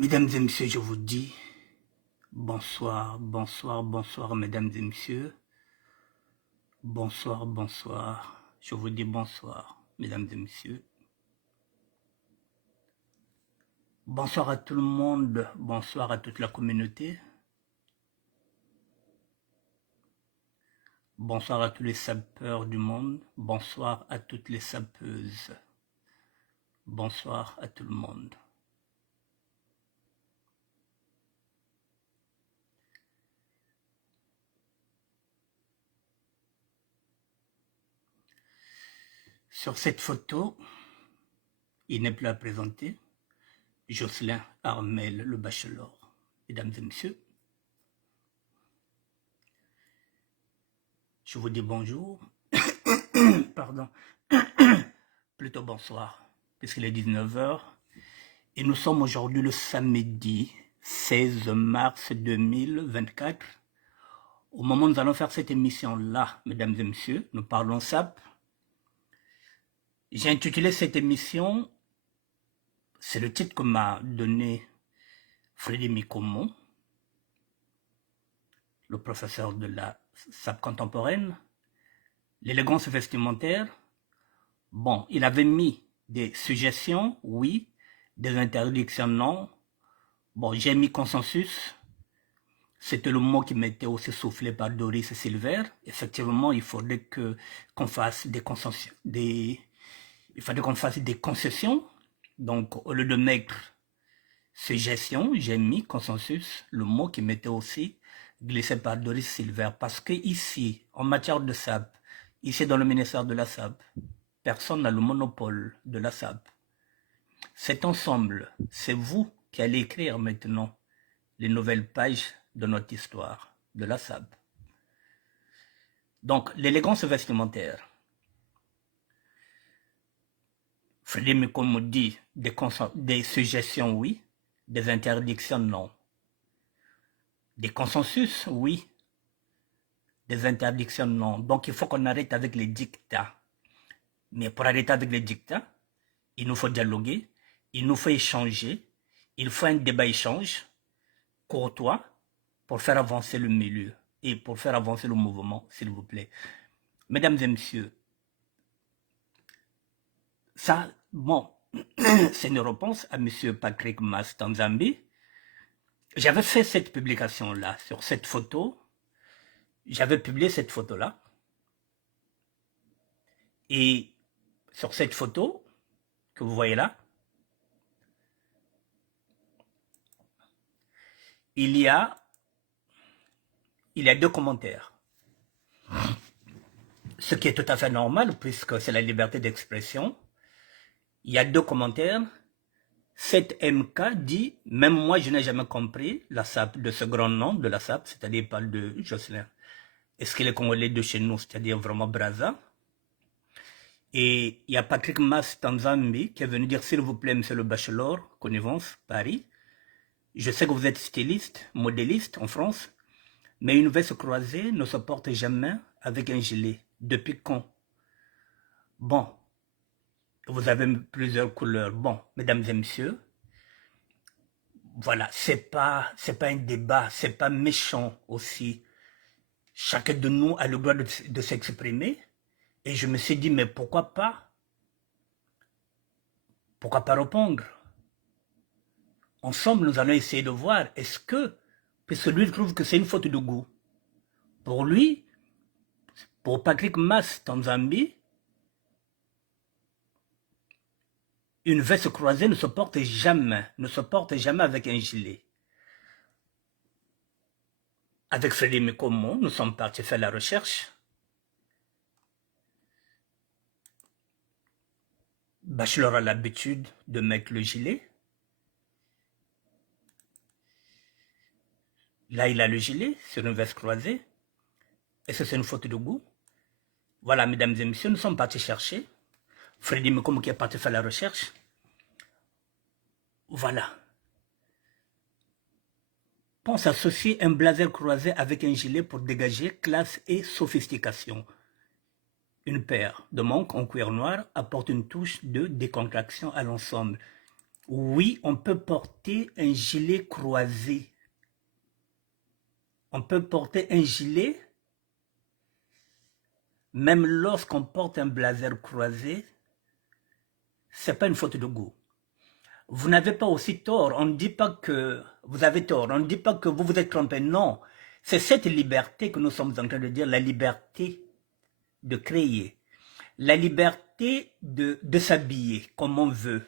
Mesdames et messieurs, je vous dis bonsoir, bonsoir, bonsoir, mesdames et messieurs. Bonsoir, bonsoir. Je vous dis bonsoir, mesdames et messieurs. Bonsoir à tout le monde, bonsoir à toute la communauté. Bonsoir à tous les sapeurs du monde, bonsoir à toutes les sapeuses. Bonsoir à tout le monde. Sur cette photo, il n'est plus à présenter, Jocelyn Armel, le bachelor. Mesdames et messieurs, je vous dis bonjour, pardon, plutôt bonsoir, puisqu'il est 19 h. Et nous sommes aujourd'hui le samedi 16 mars 2024. Au moment où nous allons faire cette émission-là, mesdames et messieurs, nous parlons SAP. J'ai intitulé cette émission, c'est le titre que m'a donné Frédéric Micomon, le professeur de la SAP contemporaine, l'élégance vestimentaire. Bon, il avait mis des suggestions, oui, des interdictions, non. Bon, j'ai mis consensus. C'était le mot qui m'était aussi soufflé par Doris Silver. Effectivement, il faudrait qu'on fasse des concessions. Il fallait qu'on fasse des concessions. Donc, au lieu de mettre suggestion, j'ai mis consensus, le mot qui m'était aussi glissé par Doris Silver. Parce que ici, en matière de SAP, ici dans le ministère de la SAP, personne n'a le monopole de la SAP. Cet ensemble, c'est vous qui allez écrire maintenant les nouvelles pages de notre histoire, de la SAP. Donc, l'élégance vestimentaire. Frédéric Micomon dit des suggestions, oui, des interdictions, non. Des consensus, oui, des interdictions, non. Donc, il faut qu'on arrête avec les dictats. Mais pour arrêter avec les dictats, il nous faut dialoguer, il nous faut échanger, il faut un débat-échange courtois pour faire avancer le milieu et pour faire avancer le mouvement, s'il vous plaît. Mesdames et messieurs, ça, bon, c'est une réponse à M. Patrick Mastanzambi. J'avais fait cette publication-là, sur cette photo. J'avais publié cette photo-là. Et sur cette photo que vous voyez là, il y a deux commentaires. Ce qui est tout à fait normal, puisque c'est la liberté d'expression. Il y a deux commentaires. Cette MK dit, même moi je n'ai jamais compris la SAP, de ce grand nom de la SAP, c'est-à-dire il parle de Jocelyn. Est-ce qu'il est congolais de chez nous, c'est-à-dire vraiment Brazza? Et il y a Patrick Mas Tanzambi qui est venu dire, s'il vous plaît, monsieur le bachelor, Connivence, Paris, je sais que vous êtes styliste, modéliste en France, mais une veste croisée ne se porte jamais avec un gilet. Depuis quand? Bon, vous avez plusieurs couleurs. Bon, mesdames et messieurs, voilà, c'est pas un débat, c'est pas méchant aussi. Chacun de nous a le droit de s'exprimer. Et je me suis dit, mais pourquoi pas? Pourquoi pas répondre? Ensemble, nous allons essayer de voir, est-ce que, puisque lui trouve que c'est une faute de goût. Pour lui, pour Patrick Mas Tanzambi, une veste croisée ne se porte jamais avec un gilet. Avec Frédéric Micomon, nous sommes partis faire la recherche. Bachelor a l'habitude de mettre le gilet. Là, il a le gilet sur une veste croisée. Est-ce que c'est une faute de goût? Voilà, mesdames et messieurs, nous sommes partis chercher. Frédéric Micomon qui est parti faire la recherche. Voilà. Pense associer un blazer croisé avec un gilet pour dégager classe et sophistication. Une paire de manches en cuir noir apporte une touche de décontraction à l'ensemble. Oui, on peut porter un gilet croisé. On peut porter un gilet, même lorsqu'on porte un blazer croisé, c'est pas une faute de goût. Vous n'avez pas aussi tort, on ne dit pas que vous avez tort, on ne dit pas que vous vous êtes trompé, non. C'est cette liberté que nous sommes en train de dire, la liberté de créer, la liberté de s'habiller comme on veut.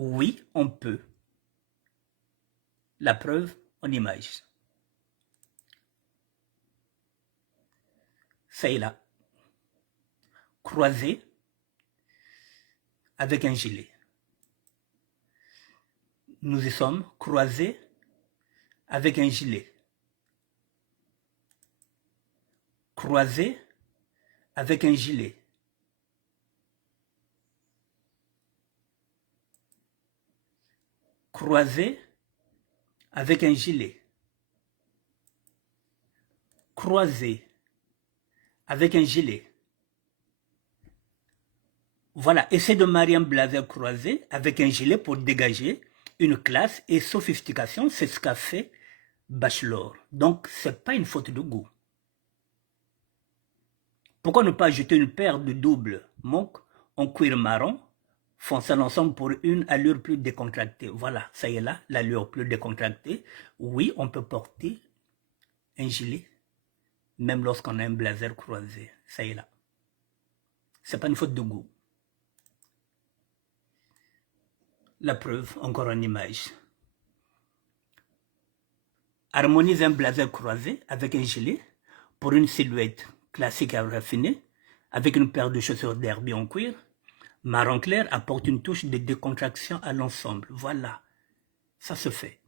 Oui, on peut. La preuve en image. Ça est là. Croisé avec un gilet. Nous y sommes croisés avec un gilet. Croisé avec un gilet. Croisé avec un gilet. Croisé avec un gilet. Voilà, essai de marier un blazer croisé avec un gilet pour dégager une classe et sophistication, c'est ce qu'a fait Bachelor. Donc, c'est pas une faute de goût. Pourquoi ne pas ajouter une paire de doubles monks en cuir marron, fonçant l'ensemble pour une allure plus décontractée? Voilà, ça y est là, l'allure plus décontractée. Oui, on peut porter un gilet, même lorsqu'on a un blazer croisé. Ça y est là. C'est pas une faute de goût. La preuve, encore en image. Harmonise un blazer croisé avec un gilet pour une silhouette classique et raffinée, avec une paire de chaussures derby en cuir. Marron clair apporte une touche de décontraction à l'ensemble. Voilà, ça se fait.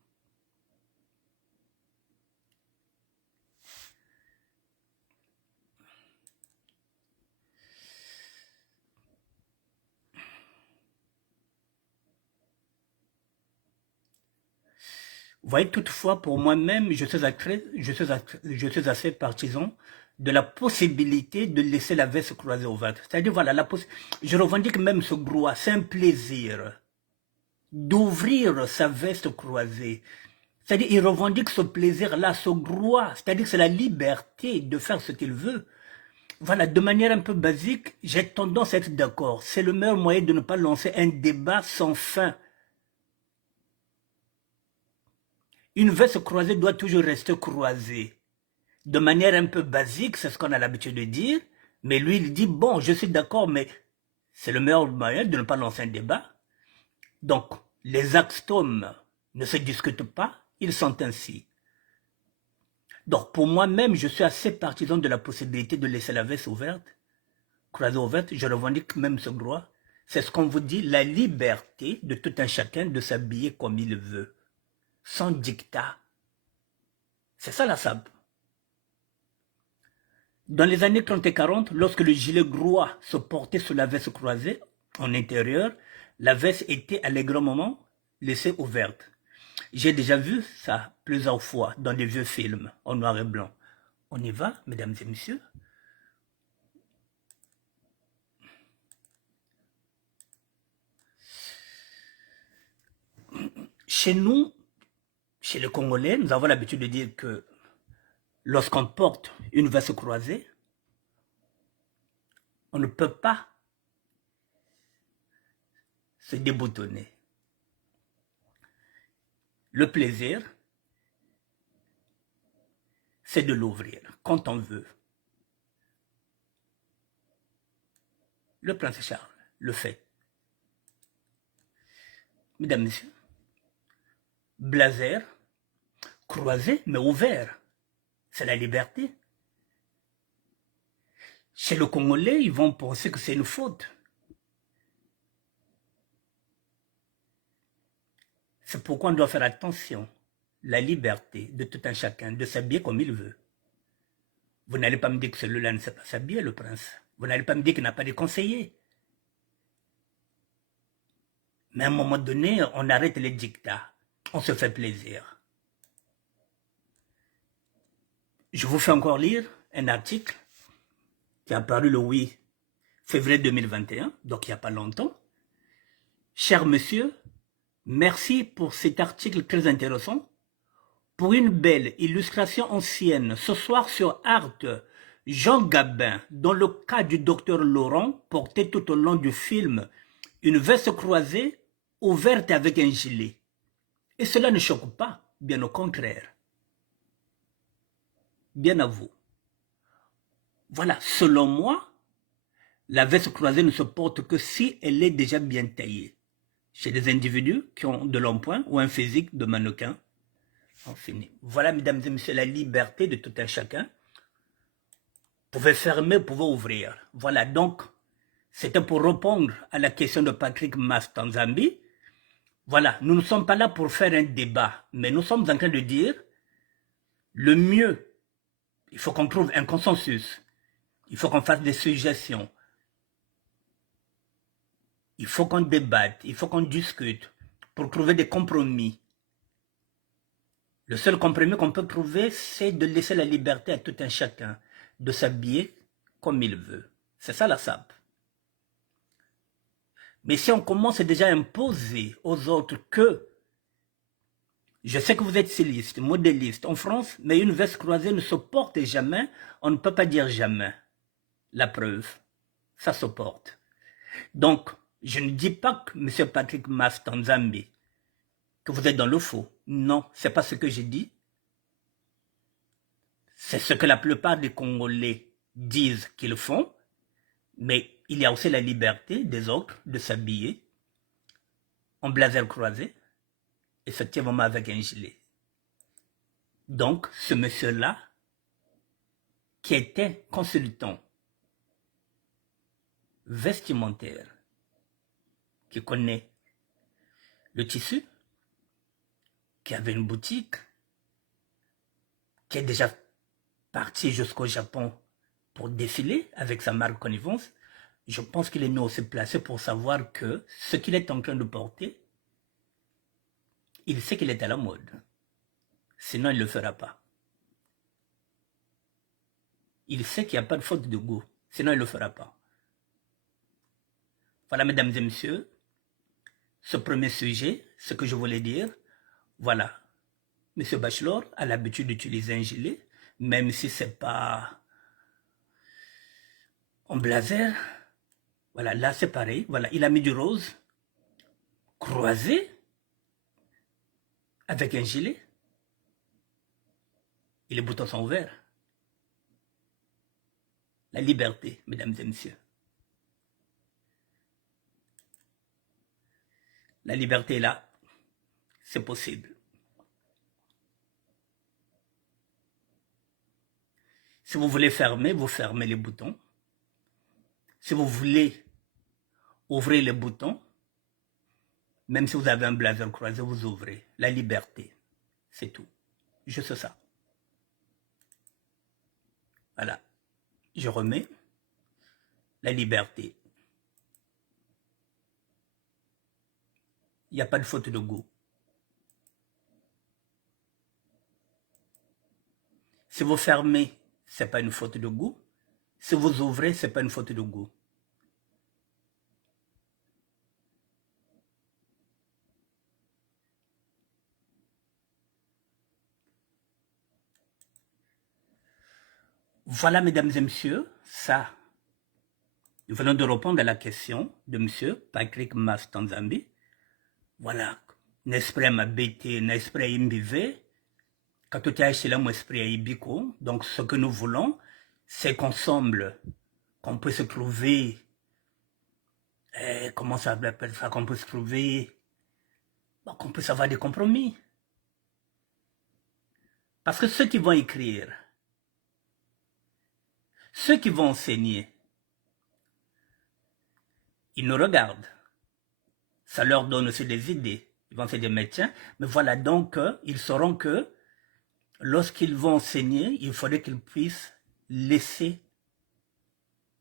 Vous voyez, toutefois, pour moi-même, je suis assez partisan de la possibilité de laisser la veste croisée ouverte. C'est-à-dire, voilà, je revendique même ce droit, c'est un plaisir d'ouvrir sa veste croisée. C'est-à-dire, il revendique ce plaisir-là, ce droit, c'est-à-dire que c'est la liberté de faire ce qu'il veut. Voilà, de manière un peu basique, j'ai tendance à être d'accord. C'est le meilleur moyen de ne pas lancer un débat sans fin. Une veste croisée doit toujours rester croisée. De manière un peu basique, c'est ce qu'on a l'habitude de dire, mais lui, il dit, bon, je suis d'accord, mais c'est le meilleur moyen de ne pas lancer un débat. Donc, les axiomes ne se discutent pas, ils sont ainsi. Donc, pour moi-même, je suis assez partisan de la possibilité de laisser la veste ouverte, croisée ouverte, je revendique même ce droit. C'est ce qu'on vous dit, la liberté de tout un chacun de s'habiller comme il veut, sans dictat. C'est ça la SAP. Dans les années 30 et 40, lorsque le gilet groix se portait sur la veste croisée, en intérieur, la veste était allègrement laissée ouverte. J'ai déjà vu ça plusieurs fois dans des vieux films en noir et blanc. On y va, mesdames et messieurs. Chez nous, chez les Congolais, nous avons l'habitude de dire que lorsqu'on porte une veste croisée, on ne peut pas se déboutonner. Le plaisir, c'est de l'ouvrir quand on veut. Le prince Charles le fait. Mesdames, Messieurs, blazer, croisé mais ouvert, c'est la liberté. Chez le Congolais, ils vont penser que c'est une faute. C'est pourquoi on doit faire attention. La liberté de tout un chacun de s'habiller comme il veut. Vous n'allez pas me dire que celui-là ne sait pas s'habiller, le prince. Vous n'allez pas me dire qu'il n'a pas de conseiller. Mais à un moment donné, on arrête les dictats. On se fait plaisir. Je vous fais encore lire un article qui est apparu le 8 février 2021, donc il n'y a pas longtemps, Cher monsieur, merci pour cet article très intéressant. Pour une belle illustration ancienne, ce soir sur Arte, Jean Gabin, dans le cas du docteur Laurent, portait tout au long du film une veste croisée ouverte avec un gilet. Et cela ne choque pas, bien au contraire. Bien à vous. Voilà, selon moi, la veste croisée ne se porte que si elle est déjà bien taillée. Chez des individus qui ont de l'empoint ou un physique de mannequin. On finit. Voilà, mesdames et messieurs, la liberté de tout un chacun. Vous pouvez fermer, vous pouvez ouvrir. Voilà, donc, c'était pour répondre à la question de Patrick Mastanzambi. Voilà, nous ne sommes pas là pour faire un débat, mais nous sommes en train de dire le mieux, il faut qu'on trouve un consensus, il faut qu'on fasse des suggestions, il faut qu'on débatte, il faut qu'on discute pour trouver des compromis. Le seul compromis qu'on peut trouver, c'est de laisser la liberté à tout un chacun de s'habiller comme il veut. C'est ça la SAP. Mais si on commence déjà à imposer aux autres que, je sais que vous êtes styliste, modéliste en France, mais une veste croisée ne se porte jamais, on ne peut pas dire jamais. La preuve, ça se porte. Donc, je ne dis pas que M. Patrick Mastanzambi, que vous êtes dans le faux. Non, c'est pas ce que j'ai dit. C'est ce que la plupart des Congolais disent qu'ils font, mais il y a aussi la liberté des autres de s'habiller en blazer croisé, effectivement avec un gilet. Donc, ce monsieur-là, qui était consultant vestimentaire, qui connaît le tissu, qui avait une boutique, qui est déjà parti jusqu'au Japon pour défiler avec sa marque Connivence, je pense qu'il est mieux aussi placé pour savoir que ce qu'il est en train de porter, il sait qu'il est à la mode. Sinon, il ne le fera pas. Il sait qu'il n'y a pas de faute de goût. Sinon, il ne le fera pas. Voilà, mesdames et messieurs, ce premier sujet, ce que je voulais dire. Voilà. Monsieur Bachelor a l'habitude d'utiliser un gilet, même si ce n'est pas en blazer. Voilà, là c'est pareil. Voilà, il a mis du rose croisé avec un gilet. Et les boutons sont ouverts. La liberté, mesdames et messieurs. La liberté est là. C'est possible. Si vous voulez fermer, vous fermez les boutons. Si vous voulez ouvrir les boutons, même si vous avez un blazer croisé, vous ouvrez. La liberté, c'est tout. Juste ça. Voilà. Je remets la liberté. Il n'y a pas de faute de goût. Si vous fermez, ce n'est pas une faute de goût. Si vous ouvrez, ce n'est pas une faute de goût. Voilà, mesdames et messieurs, ça. Nous venons de répondre à la question de M. Patrick Mastanzambi. Voilà. N'esprit ma bêté, n'esprit imbivé. Quand tu as chez l'homme esprit ibico. Donc, ce que nous voulons, c'est qu'ensemble, qu'on peut se trouver, comment ça s'appelle ça, qu'on peut se trouver, bon, qu'on puisse avoir des compromis. Parce que ceux qui vont écrire, ceux qui vont enseigner, ils nous regardent. Ça leur donne aussi des idées. Ils vont faire des médecins. Mais voilà, donc, ils sauront que lorsqu'ils vont enseigner, il faudrait qu'ils puissent laisser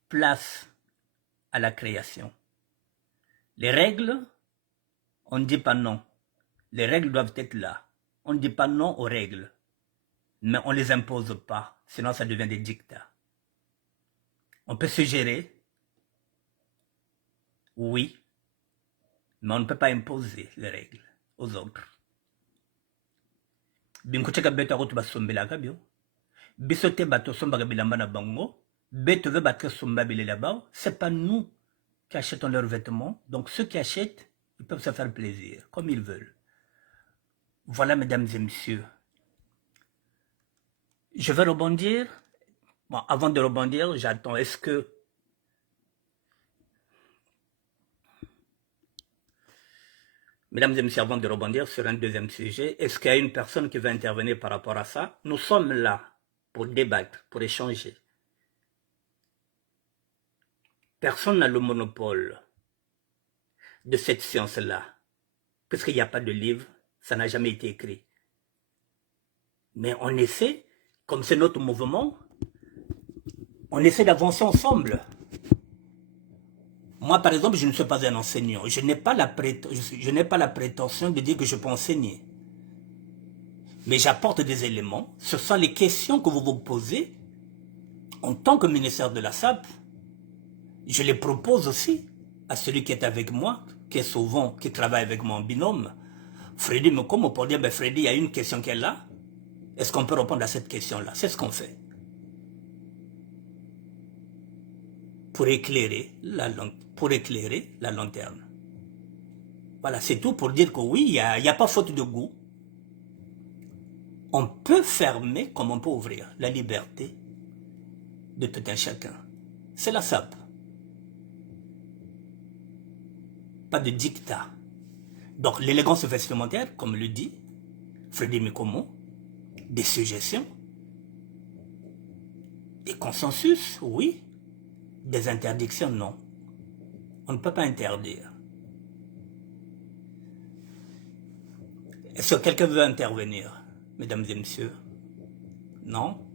place à la création. Les règles, on ne dit pas non. Les règles doivent être là. On ne dit pas non aux règles. Mais on ne les impose pas. Sinon, ça devient des dictats. On peut suggérer, oui, Mais on ne peut pas imposer les règles aux autres. Binkucheka beto akoto basombelaka bio. Bisote bato sombaka bilamba na bango. Beto veut battre somba bile là-bas. C'est pas nous qui achetons leurs vêtements. Donc ceux qui achètent, ils peuvent se faire plaisir, comme ils veulent. Voilà, mesdames et messieurs. Je vais rebondir. Bon, avant de rebondir, j'attends. Est-ce que... Mesdames et messieurs, avant de rebondir sur un deuxième sujet, est-ce qu'il y a une personne qui veut intervenir par rapport à ça? Nous sommes là pour débattre, pour échanger. Personne n'a le monopole de cette science-là, puisqu'il n'y a pas de livre, ça n'a jamais été écrit. Mais on essaie, comme c'est notre mouvement, on essaie d'avancer ensemble. Moi, par exemple, je ne suis pas un enseignant. Je n'ai pas la prétention de dire que je peux enseigner. Mais j'apporte des éléments. Ce sont les questions que vous vous posez en tant que ministère de la SAP. Je les propose aussi à celui qui est avec moi, qui travaille avec moi en binôme. Freddy me comme pour dire, ben Freddy, il y a une question qui est là. Est-ce qu'on peut répondre à cette question-là? C'est ce qu'on fait. Pour éclairer la lanterne. Voilà, c'est tout pour dire que oui, il n'y a pas faute de goût. On peut fermer comme on peut ouvrir. La liberté de tout un chacun. C'est la SAP. Pas de dictat. Donc l'élégance vestimentaire, comme le dit Freddy Mikomo, des suggestions, des consensus, oui, des interdictions, non. On ne peut pas interdire. Est-ce que quelqu'un veut intervenir, mesdames et messieurs? Non?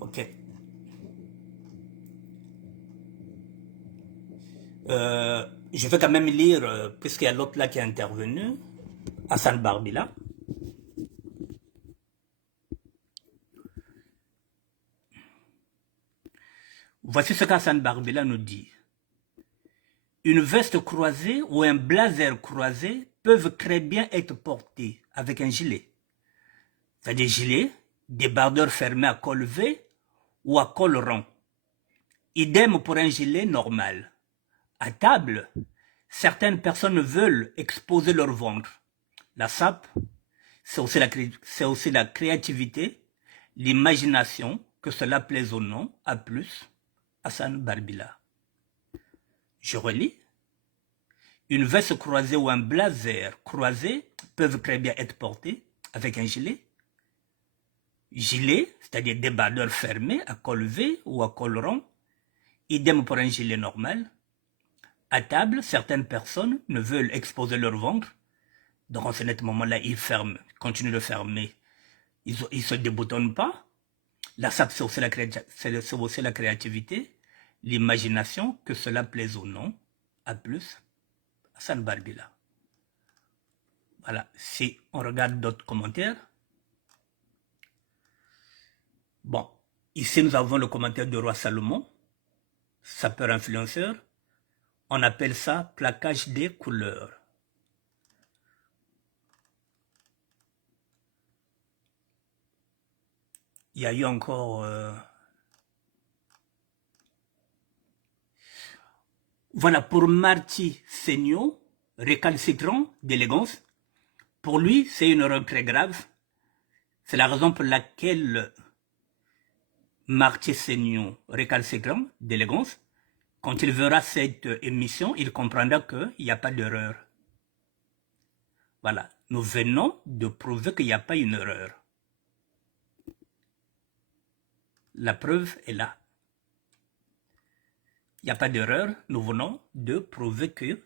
Ok. Je vais quand même lire, puisqu'il y a l'autre là qui est intervenu, Hassan Barbila. Voici ce qu'Hassan Barbila nous dit. Une veste croisée ou un blazer croisé peuvent très bien être portés avec un gilet. C'est-à-dire gilet, débardeur fermé à col V ou à col rond. Idem pour un gilet normal. À table, certaines personnes veulent exposer leur ventre. La SAP, c'est aussi la créativité, l'imagination, que cela plaise ou non, à plus, Hassan Barbila. Je relis. Une veste croisée ou un blazer croisé peuvent très bien être portés avec un gilet. Gilet, c'est-à-dire débardeur fermé à col V ou à col rond. Idem pour un gilet normal. À table, certaines personnes ne veulent exposer leur ventre. Donc en ce moment-là, ils ferment, continuent de fermer. Ils ne se déboutonnent pas. La SAP, c'est aussi la créativité, l'imagination, que cela plaise ou non. À plus, Hassan Barbila. Voilà, si on regarde d'autres commentaires. Bon, ici nous avons le commentaire de Roi Salomon, sapeur influenceur. On appelle ça plaquage des couleurs. Il y a eu encore... Voilà, pour Marty Seigno, récalcitrant d'élégance, pour lui, c'est une erreur très grave. C'est la raison pour laquelle Marty Seigno, récalcitrant d'élégance, quand il verra cette émission, il comprendra qu'il n'y a pas d'erreur. Voilà, nous venons de prouver qu'il n'y a pas une erreur. La preuve est là. Il n'y a pas d'erreur, nous venons de prouver qu'il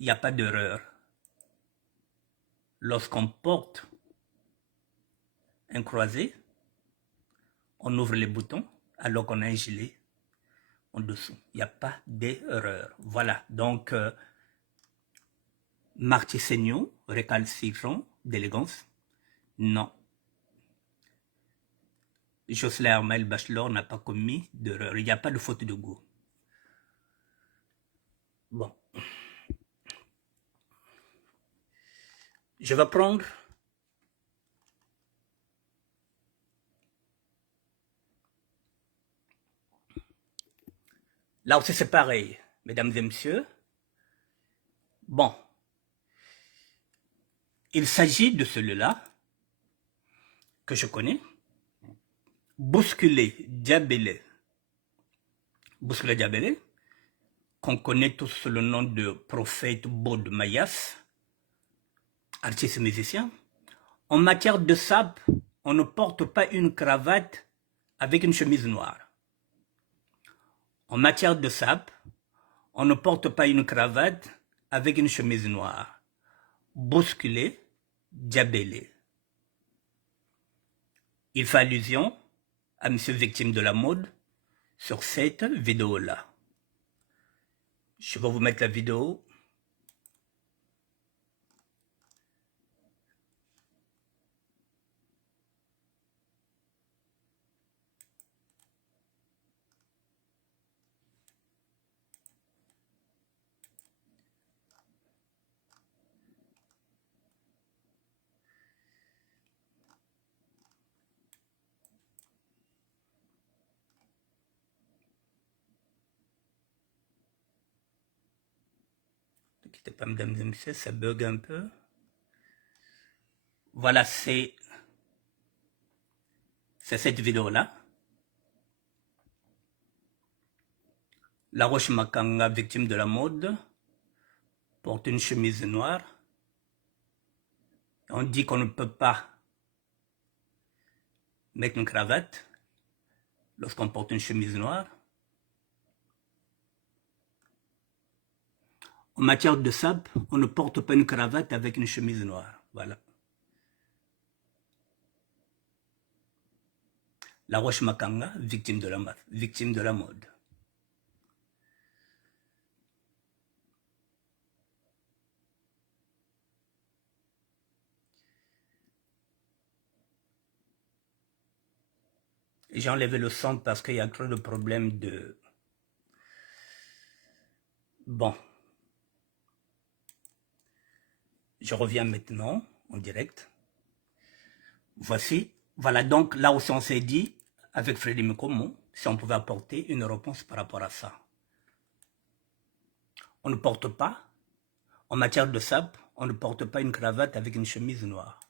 n'y a pas d'erreur. Lorsqu'on porte un croisé, on ouvre les boutons alors qu'on a un gilet en dessous. Il n'y a pas d'erreur. Voilà, donc Marty Seigno, récalcitrant d'élégance, non. Jocelyn Armel Bachelor n'a pas commis d'erreur. Il n'y a pas de faute de goût. Bon. Je vais prendre là aussi c'est pareil, mesdames et messieurs. Bon, il s'agit de celui-là que je connais, Bousculé Diabélé. Bousculé Diabélé, qu'on connaît tous sous le nom de prophète Bod Mayas, artiste musicien. En matière de sap, on ne porte pas une cravate avec une chemise noire. En matière de sap, on ne porte pas une cravate avec une chemise noire. Bousculé, diabélé. Il fait allusion à monsieur victime de la mode sur cette vidéo-là. Je vais vous mettre la vidéo. Ne quittez pas, mesdames et messieurs, ça bug un peu. Voilà, c'est cette vidéo-là. La Roche Makanga, victime de la mode, porte une chemise noire. On dit qu'on ne peut pas mettre une cravate lorsqu'on porte une chemise noire. En matière de sap, on ne porte pas une cravate avec une chemise noire. Voilà. La Roche Makanga, victime de la mode. J'ai enlevé le son parce qu'il y a trop de problèmes de... Bon. Je reviens maintenant en direct. Voici. Voilà, donc là aussi on s'est dit, avec Freddy Mikomo, si on pouvait apporter une réponse par rapport à ça. On ne porte pas, en matière de sap, on ne porte pas une cravate avec une chemise noire.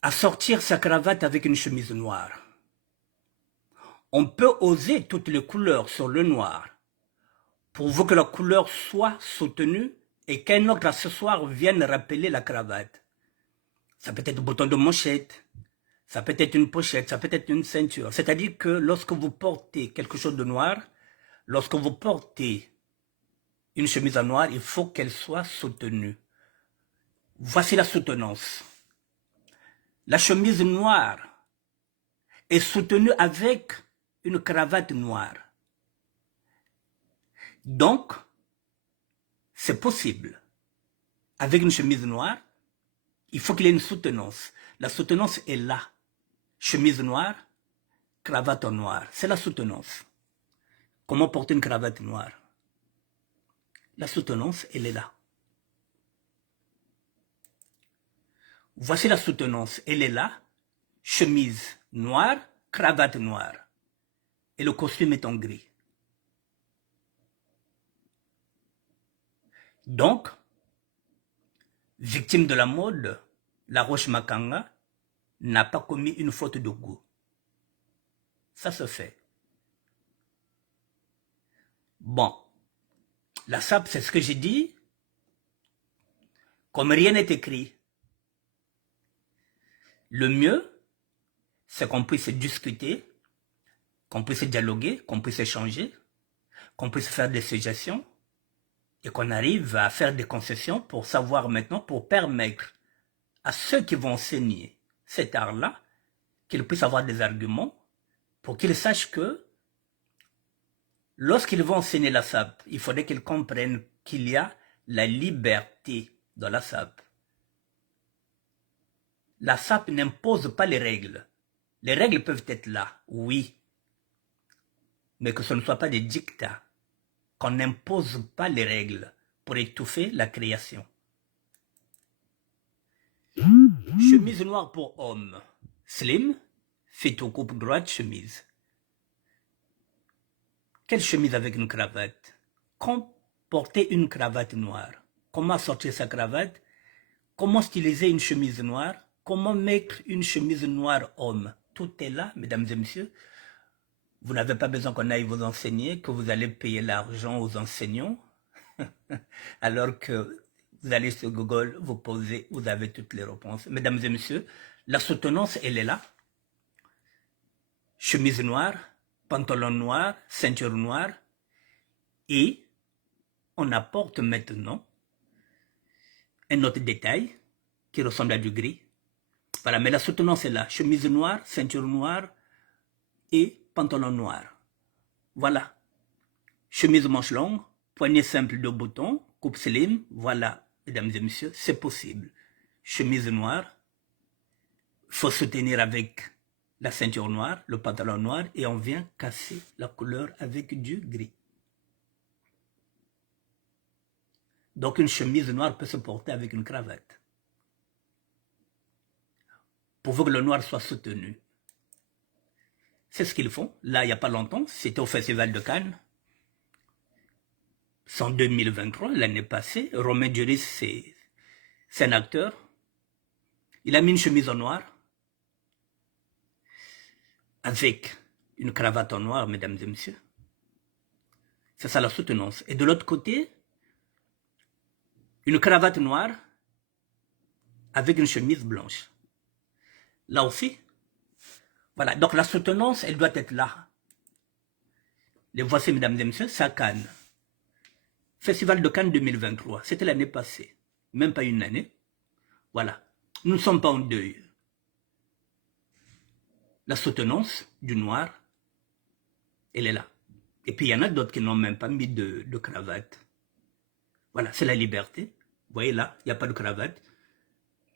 Assortir sa cravate avec une chemise noire. On peut oser toutes les couleurs sur le noir, pourvu que la couleur soit soutenue et qu'un autre accessoire vienne rappeler la cravate. Ça peut être bouton de manchette, ça peut être une pochette, ça peut être une ceinture. C'est-à-dire que lorsque vous portez quelque chose de noir, lorsque vous portez une chemise en noir, il faut qu'elle soit soutenue. Voici la soutenance. La chemise noire est soutenue avec une cravate noire. Donc, c'est possible. Avec une chemise noire, il faut qu'il y ait une soutenance. La soutenance est là. Chemise noire, cravate noire. C'est la soutenance. Comment porter une cravate noire? La soutenance, elle est là. Voici la soutenance, elle est là. Chemise noire, cravate noire. Et le costume est en gris. Donc, victime de la mode, la Roche Makanga n'a pas commis une faute de goût. Ça se fait. Bon, la SAP, c'est ce que j'ai dit. Comme rien n'est écrit, le mieux, c'est qu'on puisse discuter, qu'on puisse dialoguer, qu'on puisse échanger, qu'on puisse faire des suggestions et qu'on arrive à faire des concessions pour savoir maintenant, pour permettre à ceux qui vont enseigner cet art-là, qu'ils puissent avoir des arguments pour qu'ils sachent que lorsqu'ils vont enseigner la SAP, il faudrait qu'ils comprennent qu'il y a la liberté dans la SAP. La SAP n'impose pas les règles. Les règles peuvent être là, oui. mais que ce ne soit pas des dictats, qu'on n'impose pas les règles pour étouffer la création. Chemise noire pour homme, slim, fait au coupe droite chemise. Quelle chemise avec une cravate? Quand porter une cravate noire? Comment sortir sa cravate? Comment styliser une chemise noire? Comment mettre une chemise noire homme? Tout est là, mesdames et messieurs. Vous n'avez pas besoin qu'on aille vous enseigner, que vous allez payer l'argent aux enseignants, alors que vous allez sur Google, vous posez, vous avez toutes les réponses. Mesdames et messieurs, la soutenance, elle est là. Chemise noire, pantalon noir, ceinture noire, et on apporte maintenant un autre détail qui ressemble à du gris. Voilà, mais la soutenance est là. Chemise noire, ceinture noire et pantalon noir. Voilà. Chemise manche longue, poignée simple de boutons, coupe slim. Voilà, mesdames et messieurs, c'est possible. Chemise noire, faut soutenir avec la ceinture noire, le pantalon noir, et on vient casser la couleur avec du gris. Donc une chemise noire peut se porter avec une cravate, pourvu que le noir soit soutenu. C'est ce qu'ils font. Là, il n'y a pas longtemps, c'était au Festival de Cannes. C'est en 2023, l'année passée. Romain Duris, c'est un acteur. Il a mis une chemise en noir, avec une cravate en noir, mesdames et messieurs. C'est ça la soutenance. Et de l'autre côté, une cravate noire avec une chemise blanche. Là aussi, voilà. Donc la soutenance, elle doit être là. Les voici, mesdames et messieurs, c'est à Cannes. Festival de Cannes 2023, c'était l'année passée. Même pas une année. Voilà. Nous ne sommes pas en deuil. La soutenance du noir, elle est là. Et puis il y en a d'autres qui n'ont même pas mis de cravate. Voilà, c'est la liberté. Vous voyez là, il n'y a pas de cravate.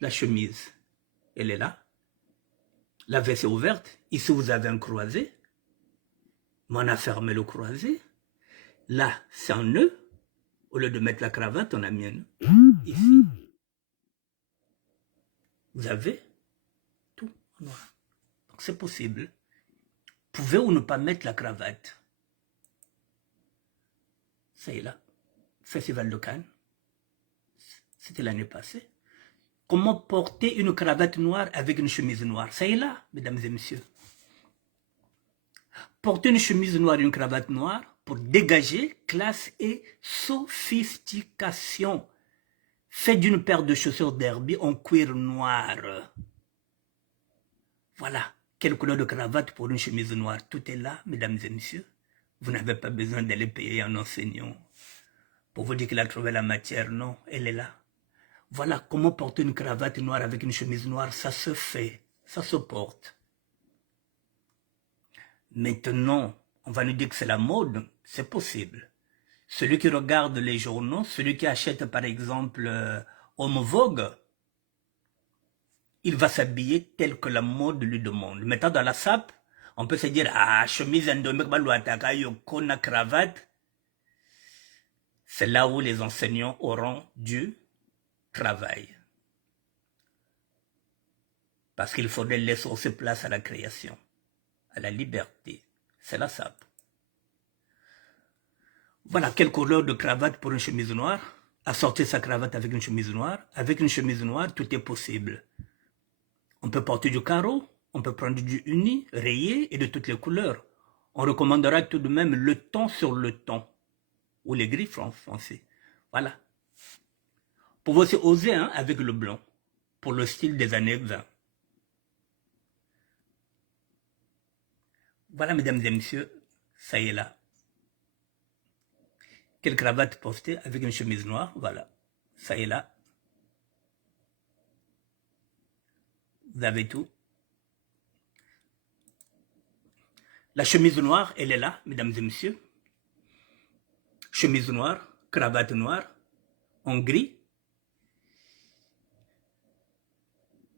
La chemise, elle est là. La veste est ouverte. Ici, vous avez un croisé. Mais on a fermé le croisé. Là, c'est un nœud. Au lieu de mettre la cravate, on a mis un nœud. Ici, vous avez tout en noir. Donc c'est possible. Pouvez ou ne pas mettre la cravate. Ça y est là. Festival de Cannes. C'était l'année passée. Comment porter une cravate noire avec une chemise noire? Ça y est là, mesdames et messieurs. Porter une chemise noire et une cravate noire pour dégager classe et sophistication. Fait d'une paire de chaussures derby en cuir noir. Voilà. Quelle couleur de cravate pour une chemise noire? Tout est là, mesdames et messieurs. Vous n'avez pas besoin d'aller payer un enseignant pour vous dire qu'il a trouvé la matière. Non, elle est là. Voilà comment porter une cravate noire avec une chemise noire. Ça se fait, ça se porte. Maintenant, on va nous dire que c'est la mode. C'est possible. Celui qui regarde les journaux, celui qui achète par exemple Homme Vogue, il va s'habiller tel que la mode lui demande. Maintenant dans la SAP, on peut se dire, ah, chemise endomique, kona cravate. C'est là où les enseignants auront du travail. Parce qu'il faudrait laisser aussi place à la création, à la liberté. C'est la SAP. Voilà, quelle couleur de cravate pour une chemise noire? Assortir sa cravate avec une chemise noire. Avec une chemise noire, tout est possible. On peut porter du carreau, on peut prendre du uni, rayé et de toutes les couleurs. On recommandera tout de même le ton sur le ton, ou les griffes en français. Voilà. Pour vous aussi oser hein, avec le blanc, pour le style des années 20. Voilà, mesdames et messieurs, ça y est là. Quelle cravate porter avec une chemise noire, voilà. Ça y est là. Vous avez tout. La chemise noire, elle est là, mesdames et messieurs. Chemise noire, cravate noire, en gris.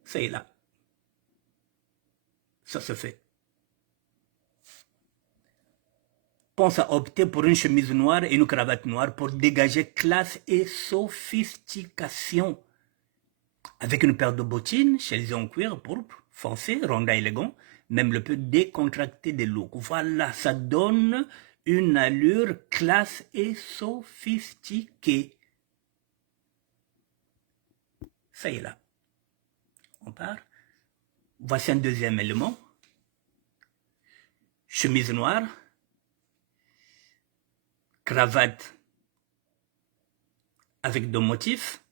Ça y est là. Ça se fait. pense à opter pour une chemise noire et une cravate noire pour dégager classe et sophistication. Avec une paire de bottines, chelsea en cuir pourpre, foncé, ronda élégant, même le peu décontracté des looks. Voilà, ça donne une allure classe et sophistiquée. Ça y est là. On part. Voici un deuxième élément. Chemise noire, cravate avec deux motifs.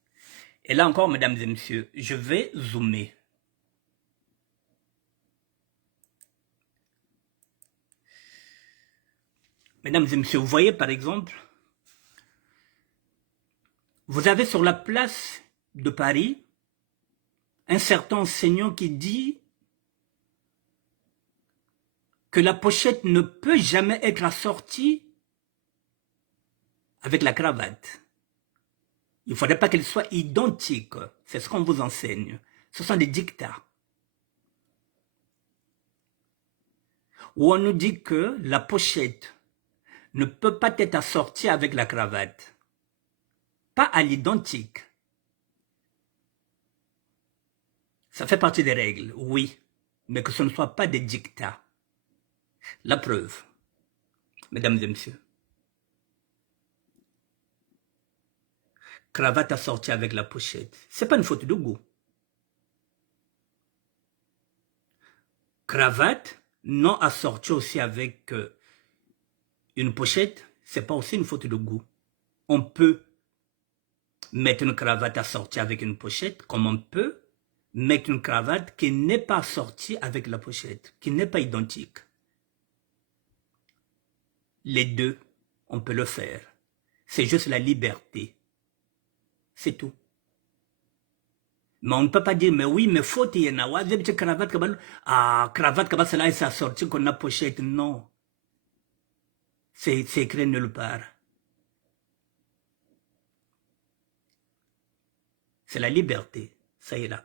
Et là encore, mesdames et messieurs, je vais zoomer. Mesdames et messieurs, vous voyez par exemple, vous avez sur la place de Paris un certain enseignant qui dit que la pochette ne peut jamais être assortie avec la cravate. Il ne faudrait pas qu'elle soit identique. C'est ce qu'on vous enseigne. Ce sont des dictats. Où on nous dit que la pochette ne peut pas être assortie avec la cravate. Pas à l'identique. Ça fait partie des règles, oui, mais que ce ne soit pas des dictats. La preuve, mesdames et messieurs. Cravate assortie avec la pochette. C'est pas une faute de goût. Cravate non assortie aussi avec une pochette, c'est pas aussi une faute de goût. On peut mettre une cravate assortie avec une pochette, comme on peut mettre une cravate qui n'est pas assortie avec la pochette, qui n'est pas identique. Les deux, on peut le faire. C'est juste la liberté. C'est tout. Mais on ne peut pas dire, mais oui, mais faute, il y en a. Cravate, cela est assorti qu'on a pochette. Non. C'est écrit nulle part. C'est la liberté. Ça y est là.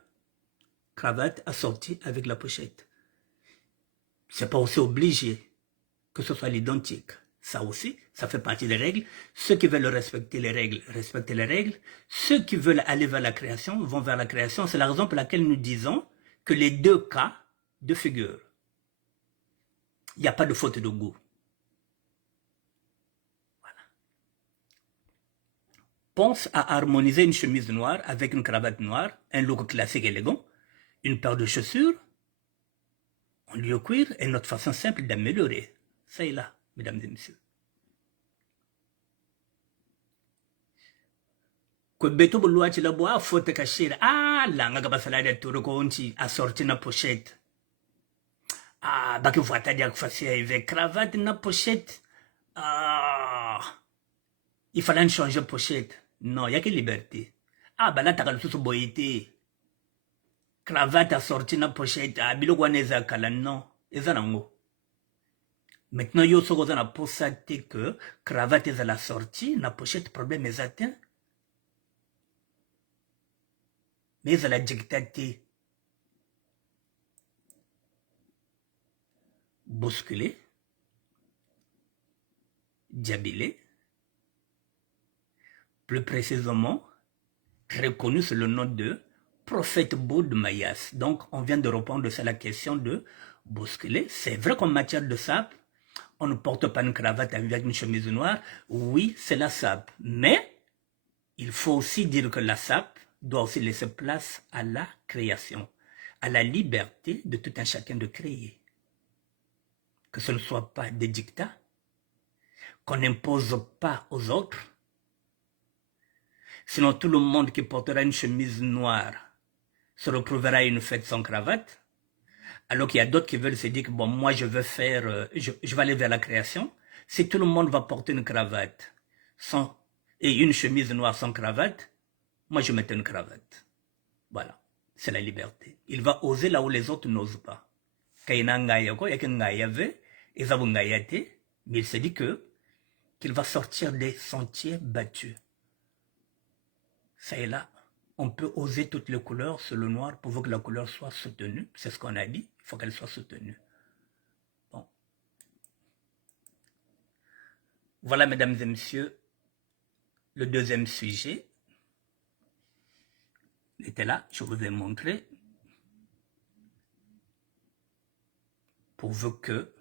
Cravate assortie avec la pochette. C'est pas aussi obligé que ce soit l'identique. Ça aussi, ça fait partie des règles. Ceux qui veulent respecter les règles, respectent les règles. Ceux qui veulent aller vers la création, vont vers la création. C'est la raison pour laquelle nous disons que les deux cas de figure, il n'y a pas de faute de goût. Voilà. Pense à harmoniser une chemise noire avec une cravate noire, un look classique élégant, une paire de chaussures, en lieu cuir est notre façon simple d'améliorer. Ça est là, mesdames et messieurs. Kwebeto buluachi la boa fote kashira. Langa kabasala de turu konti assorti na pochette. Baki voata dia kufasia avec cravate na pochette. Il fallait changer pochette. Non, il y a que liberté. Bala takalusu boyete. Cravate assorti na pochette. Biloko neza kala non. Eza nango. Maintenant, yo soko za na posate que cravate est à la sortie, na pochette problème est atteint. Mais à la dictaté. Bousculé. Diabilé. Plus précisément, reconnu sous le nom de prophète Boud Mayas. Donc, on vient de répondre à la question de bousculer. C'est vrai qu'en matière de sape, on ne porte pas une cravate avec une chemise noire. Oui, c'est la sape. Mais, il faut aussi dire que la sape doit aussi laisser place à la création, à la liberté de tout un chacun de créer. Que ce ne soit pas des dictats, qu'on n'impose pas aux autres. Sinon, tout le monde qui portera une chemise noire se retrouvera à une fête sans cravate. Alors qu'il y a d'autres qui veulent se dire que bon, moi je veux faire, je vais aller vers la création. Si tout le monde va porter une cravate et une chemise noire sans cravate, moi je mets une cravate. Voilà, c'est la liberté. Il va oser là où les autres n'osent pas. Mais il se dit qu'il va sortir des sentiers battus. Ça est là. On peut oser toutes les couleurs sur le noir pour que la couleur soit soutenue. C'est ce qu'on a dit. Il faut qu'elle soit soutenue. Bon. Voilà, mesdames et messieurs, le deuxième sujet. Il était là, je vous ai montré. Pourvu que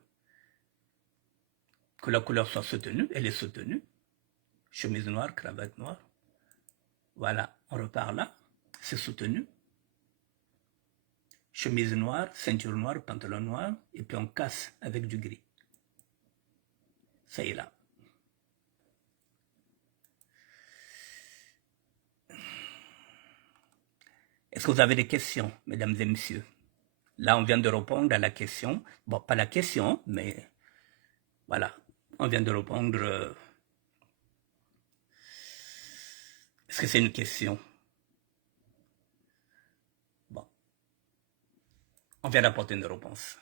la couleur soit soutenue, elle est soutenue. Chemise noire, cravate noire. Voilà, on repart là, c'est soutenu. Chemise noire, ceinture noire, pantalon noir, et puis on casse avec du gris. Ça y est là. Est-ce que vous avez des questions, mesdames et messieurs? Là, on vient de répondre à la question. Bon, pas la question, mais voilà, on vient de répondre. Est-ce que c'est une question? Bon, on vient d'apporter une réponse.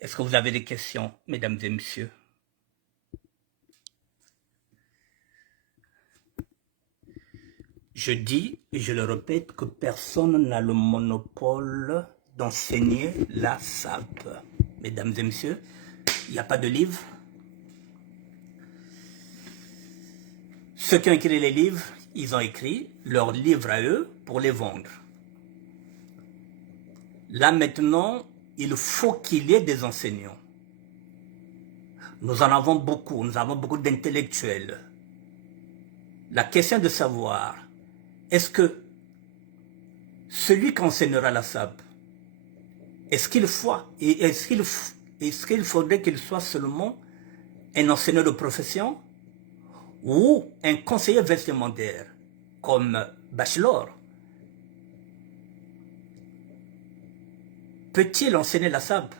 Est-ce que vous avez des questions, mesdames et messieurs? Je dis, et je le répète, que personne n'a le monopole d'enseigner la SAP. Mesdames et messieurs, il n'y a pas de livre. Ceux qui ont écrit les livres, ils ont écrit leurs livres à eux pour les vendre. Là maintenant, il faut qu'il y ait des enseignants. Nous en avons beaucoup, nous avons beaucoup d'intellectuels. La question de savoir, est-ce que celui qui enseignera la SAP, est-ce qu'il faudrait qu'il soit seulement un enseignant de profession ou un conseiller vestimentaire comme bachelor? Peut-il enseigner la SAP?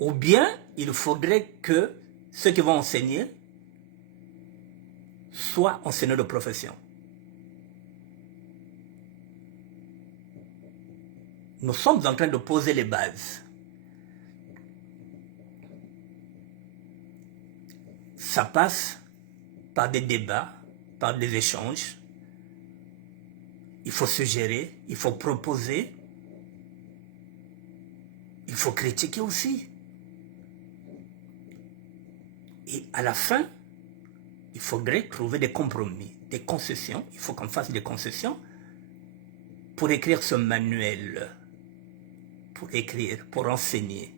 Ou bien il faudrait que ceux qui vont enseigner soient enseignants de profession. Nous sommes en train de poser les bases. Ça passe par des débats, par des échanges. Il faut suggérer, il faut proposer, il faut critiquer aussi. Et à la fin, il faudrait trouver des compromis, des concessions. Il faut qu'on fasse des concessions pour écrire ce manuel, pour écrire, pour enseigner.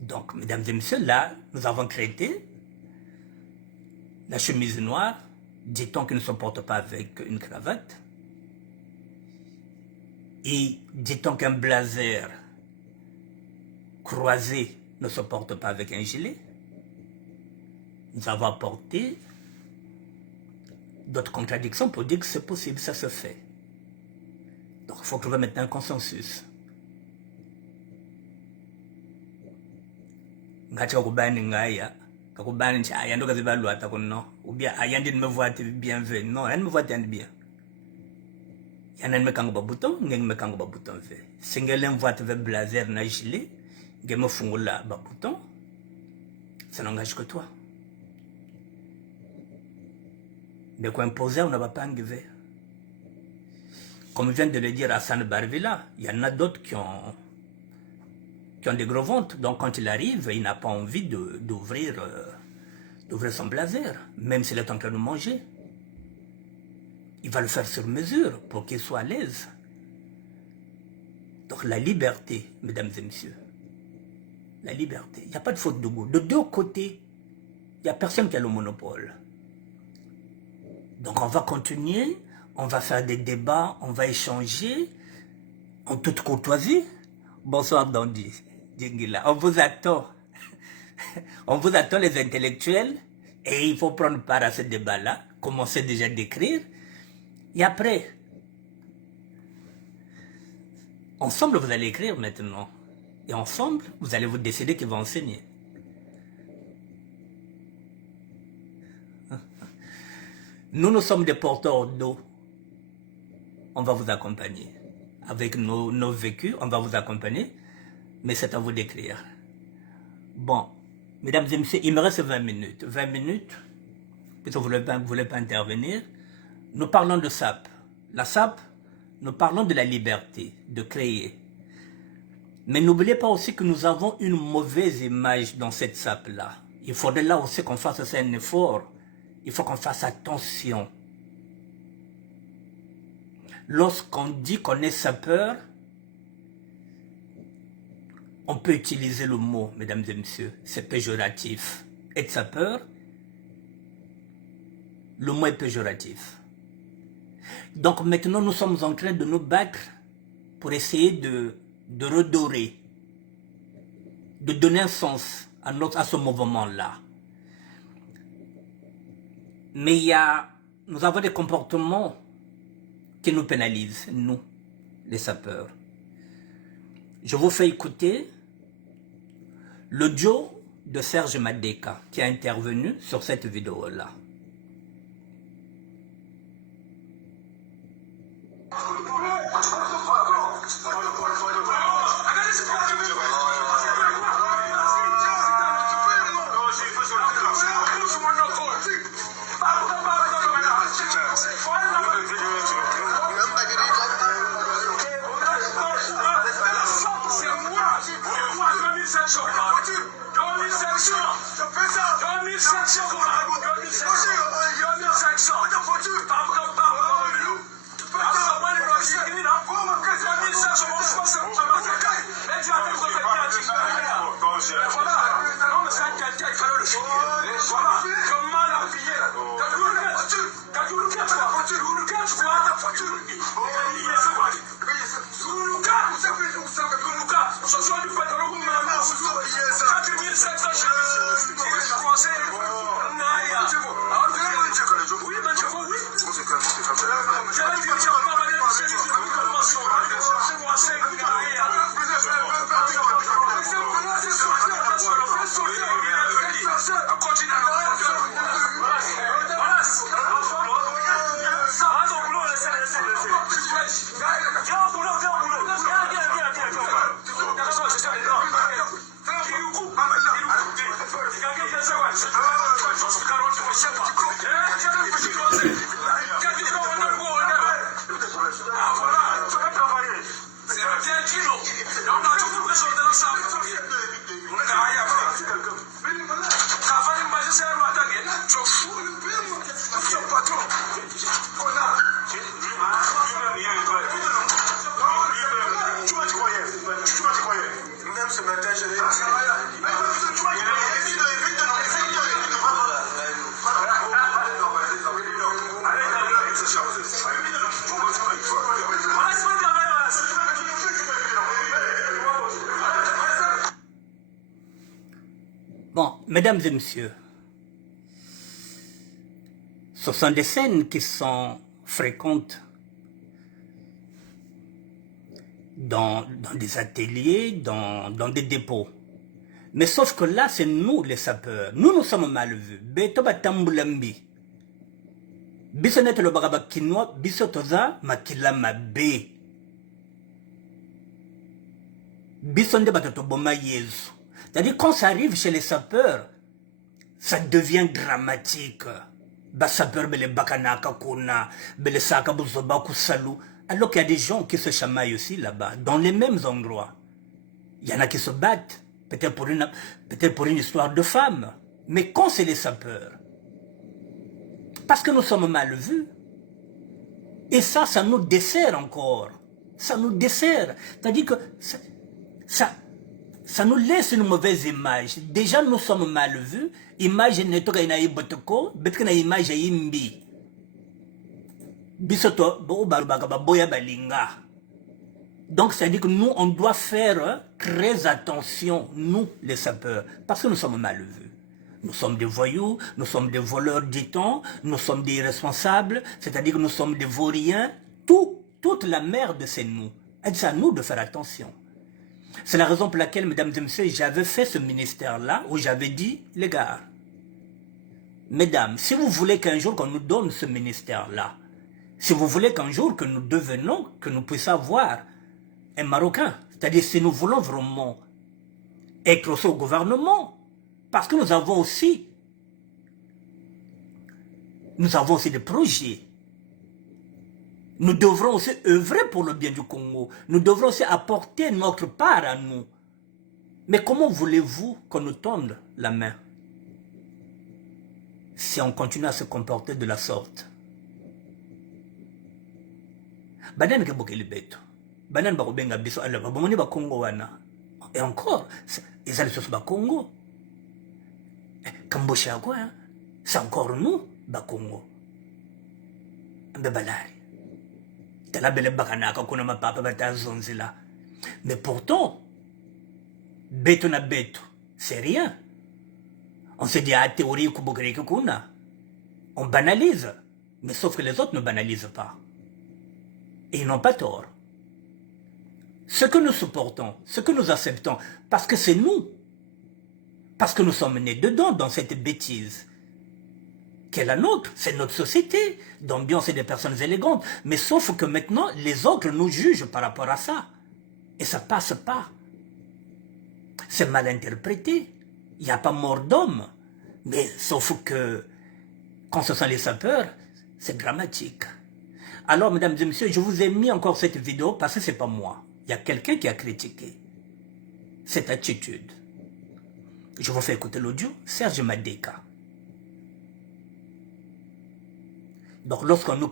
Donc, mesdames et messieurs, là, nous avons traité la chemise noire, dit-on qu'il ne se porte pas avec une cravate, et dit-on qu'un blazer croisé ne se porte pas avec un gilet. Nous avons apporté d'autres contradictions pour dire que c'est possible, ça se fait. Donc il faut trouver maintenant un consensus. Ngati kakubani ngaya, kakubani nchi ayando kazibalu atakuno, ubia ayandi nimevuati bien ve, non, ayandi mevuati andi bien. Yana nimekango babuton, ngeng nimekango babuton ve. Singele mvuati ve blazer na gilet, ngeng me fungula babuton, ça n'engage que toi. Mais quoi imposer, on n'a pas enlevé. Comme vient de le dire Hassan Barvila, il y en a d'autres qui ont des gros ventres. Donc quand il arrive, il n'a pas envie d'ouvrir son blazer, même s'il est en train de manger. Il va le faire sur mesure pour qu'il soit à l'aise. Donc la liberté, mesdames et messieurs, la liberté, il n'y a pas de faute de goût. De deux côtés, il n'y a personne qui a le monopole. Donc on va continuer, on va faire des débats, on va échanger en toute courtoisie. Bonsoir Dandy, Dingila. On vous attend. On vous attend les intellectuels et il faut prendre part à ce débat-là, commencer déjà d'écrire. Et après, ensemble vous allez écrire maintenant. Et ensemble, vous allez vous décider qui va enseigner. Nous sommes des porteurs d'eau. On va vous accompagner. Avec nos vécus, on va vous accompagner. Mais c'est à vous d'écrire. Bon, mesdames et messieurs, il me reste 20 minutes. 20 minutes, puisque vous ne voulez pas intervenir. Nous parlons de SAP. La SAP, nous parlons de la liberté, de créer. Mais n'oubliez pas aussi que nous avons une mauvaise image dans cette SAP-là. Il faudrait là aussi qu'on fasse aussi un effort. Il faut qu'on fasse attention. Lorsqu'on dit qu'on est sapeur, on peut utiliser le mot, mesdames et messieurs, c'est péjoratif. Être sapeur, le mot est péjoratif. Donc maintenant, nous sommes en train de nous battre pour essayer de redorer, de donner un sens à ce mouvement-là. Mais nous avons des comportements qui nous pénalisent, nous, les sapeurs. Je vous fais écouter l'audio de Serge Madeka qui a intervenu sur cette vidéo-là. Bon, mesdames et messieurs, ce sont des scènes qui sont fréquentes dans des ateliers, dans des dépôts. Mais sauf que là, c'est nous les sapeurs. Nous sommes mal vus. Beto batambulambi. Biso net le bagaba kinwa, biso toza makila mabe. Biso nde batoto boma yezu. C'est-à-dire, quand ça arrive chez les sapeurs, ça devient dramatique. Ba sapeur bele bakanaka kuna, bele saka buzoba kusalu. Alors qu'il y a des gens qui se chamaillent aussi là-bas, dans les mêmes endroits. Il y en a qui se battent, peut-être pour une histoire de femme. Mais quand c'est les sapeurs, parce que nous sommes mal vus, et ça nous dessert encore. Ça nous dessert. C'est-à-dire que ça nous laisse une mauvaise image. Déjà, nous sommes mal vus. Image n'est pas une botoko, mais une image imbi. Bisoto, boya balinga. Donc, c'est-à-dire que nous, on doit faire très attention, nous, les sapeurs, parce que nous sommes mal vus. Nous sommes des voyous, nous sommes des voleurs, dit-on, nous sommes des irresponsables, c'est-à-dire que nous sommes des vauriens. Toute la merde, c'est nous. Et c'est à nous de faire attention. C'est la raison pour laquelle, mesdames et messieurs, j'avais fait ce ministère-là, où j'avais dit, les gars, mesdames, si vous voulez qu'un jour qu'on nous donne ce ministère-là, si vous voulez qu'un jour que nous devenons, que nous puissions avoir un Marocain, c'est-à-dire si nous voulons vraiment être au gouvernement, parce que nous avons aussi des projets. Nous devrons aussi œuvrer pour le bien du Congo. Nous devrons aussi apporter notre part à nous. Mais comment voulez-vous qu'on nous tende la main si on continue à se comporter de la sorte? Banane ke bokeli beto. Banane ba kobenga biso alors bomoni ba Congo wana. Et encore, ils allaient sur ba Congo. Kambosha quoi hein? C'est encore nous ba Congo. Mbebalari. Tala bele bakanaka kuna mapapa batazonzila. Mais pourtant, beto na beto, c'est rien. On se dit à théorie kubokreke kuna. On banalise. Mais sauf que les autres ne banalisent pas. Et ils n'ont pas tort. Ce que nous supportons, ce que nous acceptons, parce que c'est nous. Parce que nous sommes nés dedans, dans cette bêtise. Qu'est la nôtre, c'est notre société, d'ambiance et des personnes élégantes. Mais sauf que maintenant, les autres nous jugent par rapport à ça. Et ça passe pas. C'est mal interprété. Il n'y a pas mort d'homme. Mais sauf que, quand ce sont les sapeurs, c'est dramatique. Alors, mesdames et messieurs, je vous ai mis encore cette vidéo parce que c'est pas moi. Il y a quelqu'un qui a critiqué cette attitude. Je vous fais écouter l'audio, Serge Madeka. Donc, lorsqu'on nous